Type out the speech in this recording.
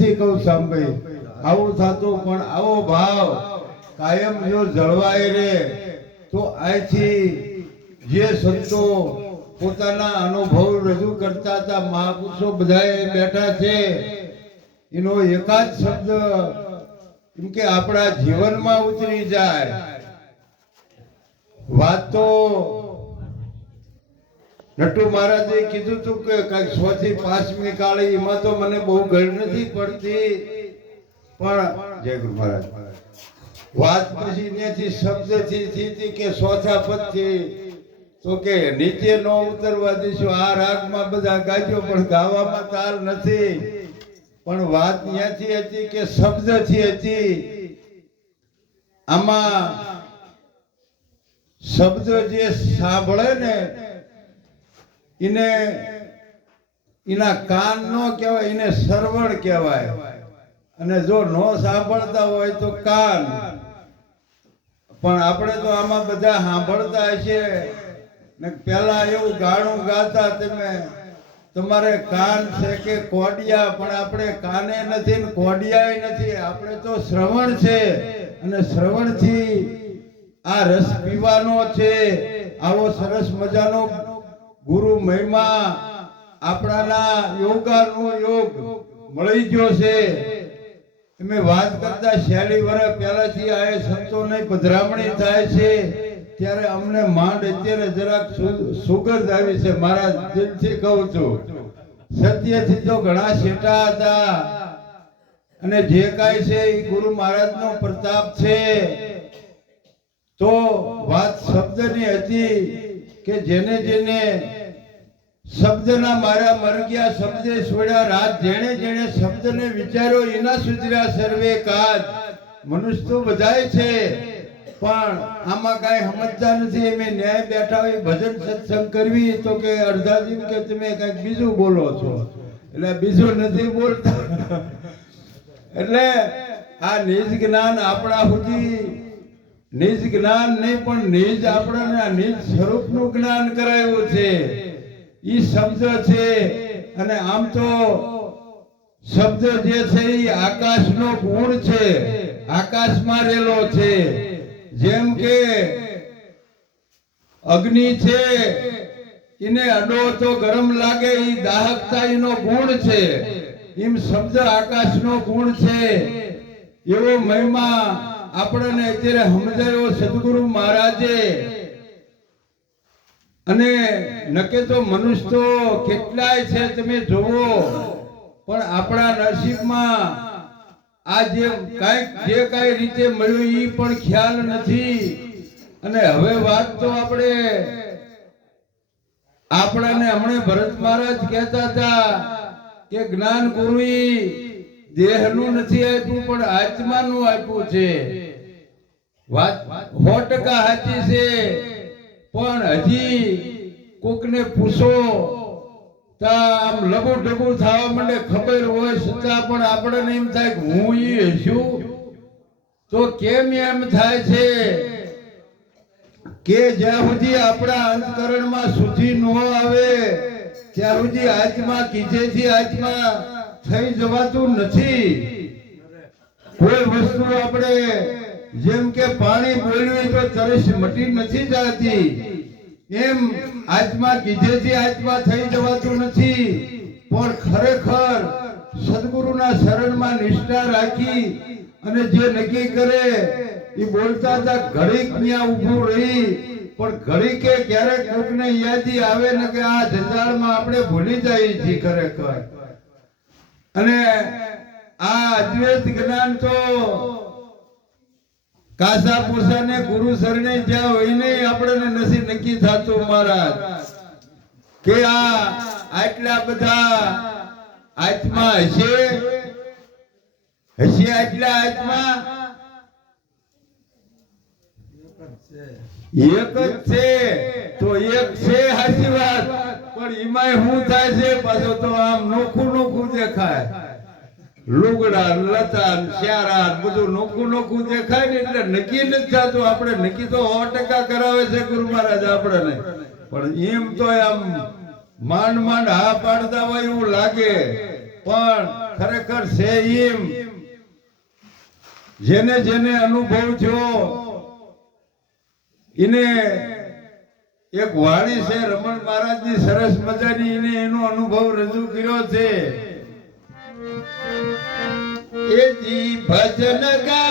દિલથી કહું સાંભળી. આવું થતું પણ આવો ભાવ. કાયમ જો જળવાય રે તો અહીંથી જે સંતો પોતાના અનુભવ રજૂ કરતા હતા, મહાપુરુષો બધાએ બેઠા છે. એનો એકાદ શબ્દ એમ કે આપણા જીવનમાં ઉતરી જાય. વાત તો નટુ મહારાજે કીધું તું કે કંઈક સો થી પાંચ મિનિટ કાળે, એમાં તો મને બહુ ગળ નથી પડતી. પણ જય ગુરુ મહારાજ. વાત પછી ત્યાંથી શબ્દથી થી કે ચોથા પદથી. તો કે નીચે નો ઉતરવા દઈશું. આ રાગમાં બધા ગાજો, પણ ગાવામાં તાલ નથી. પણ વાત ત્યાંથી હતી કે શબ્દથી હતી. આમાં શબ્દ જે સાંભળે ને એને એના કાન નો કહેવાય, એને સરવણ કહેવાય. અને જો નો સાંભળતા હોય તો કાન. પણ આપણે તો આમાં બધા સાંભળતા હશે. ને પેલા એવું ગાણું ગાતા તમે, તમારે કાન છે કે કોડિયા, પણ આપણે કાને નથી ને કોડિયાય નથી. આપણે તો શ્રવણ છે. અને શ્રવણથી આ રસ પીવાનો છે. આવો સરસ મજાનો ગુરુ મહિમા આપણાના યોગાનો યોગ મળી ગયો છે. અમે વાત કરતા શૈલી વર્ષ પહેલાથી આ સંતોને પધરામણી થાય છે. ત્યારે અમને માંડ અત્યારે જરાક સુ- સુગંધ આવી છે. મારા દિલથી કહું છું. સત્યથી તો ઘણા શેઠા હતા. અને જે કાંઈ છે એ ગુરુ મહારાજનો પ્રતાપ છે. તો વાત શબ્દની હતી કે જેને જેને શબ્દના મારા મર ગયા શબ્દે છોડ્યા, રાત જેણે જેણે શબ્દને વિચાર્યો, એના સુધર્યા સર્વે કાજ. મનુષ્ય તો બધાય છે, પણ આમાં કાંઈ સમજતા નથી. એમે ન્યાય બેઠા હોય, ભજન સત્સંગ કરવી, તો કે અડધા દિન કે તમે કંઈક બીજું બોલો છો. એટલે બીજું નથી બોલતા. એટલે આ નિજ જ્ઞાન આપણા સુધી નિજ જ્ઞાન નહીં, પણ નિજ આપણને આ નિજ સ્વરૂપનું જ્ઞાન કરાયું છે. ઈ શબ્દ છે, અને આમ તો શબ્દ જે છે એ આકાશનો ગુણ છે, આકાશમાં રહેલો છે. જેમ કે અગ્નિ છે, એને અડો તો ગરમ લાગે એ દાહકતા એનો ગુણ છે. એમ શબ્દ આકાશનો ગુણ છે. એવો મહિમા આપણને અત્યારે સમજાયો સદગુરુ મહારાજે. અને નકે તો મનુષ્ય તો કેટલાય છે તમે જોવો પણ આપણા નસીબમાં આ જે કાંઈક, જે કાંઈ રીતે મળ્યું એ પણ ખ્યાલ નથી. અને હવે વાત તો આપણે આપણાને હમણે ભરત મહારાજ કહેતા હતા કે જ્ઞાન ગુરુઈ દેહનું નથી આપ્યું, પણ આત્માનું આપ્યું છે. વાત સો ટકા સાચી છે. પણ હજી કોકને પૂછો, તા આમ લબુ ડબુ થવા માંડે ખબર હોય છતાં પણ આપણને એમ થાય કે હું ઈ હશું? તો કેમ એમ થાય છે કે જ્યાં સુધી આપણા અંતકરણમાં સુધી ન આવે, ત્યાં સુધી આત્મા કીધેથી આત્મા થઈ જવાતું નથી. કોઈ વસ્તુ આપણે જેમ કે પાણી બોલવી તો તરસ મટી નથી જતી. એમ આત્મા કીધેથી આત્મા થઈ જવાતું નથી. પણ ખરેખર સદગુરુના શરણમાં નિષ્ઠા રાખી અને જે નક્કી કરે એ બોલતા હતા, ઘડીક ત્યાં ઊભું રહી. પણ ઘડીકે ક્યારેક કોકને યાદી આવે ને કે આ જંજાળમાં આપણે ભૂલી જઈએ છીએ ખરેખર. અને આ અદ્વૈત જ્ઞાન તો કાસા પૂસા ને ગુરુ શરણે જ્યાં હોય ને આપણને નથી નક્કી થતું મહારાજ. કે આ આટલા બધા આત્મા હશે? હશે આટલા આત્મા? એક જ છે. તો એક છે સાચી વાત પણ એમાંય શું થાય છે? પાછો તો આમ નોખું નોખું દેખાય. લુગડા, લતા શ્યારા બધું નોખું નોખું દેખાય ને એટલે નક્કી નથી થતું. આપણે નક્કી તો સો ટકા કરાવે છે ગુરુ મહારાજ આપણને. પણ એમ તો આમ માંડ માંડ હા પાડતા હોય એવું લાગે. પણ ખરેખર છે એમ. જેને જેને અનુભવ થયો, એને એક વાણી છે, રમણ મહારાજની સરસ મજાની એને એનો અનુભવ રજૂ કર્યો છે. એ જી ભજન ગા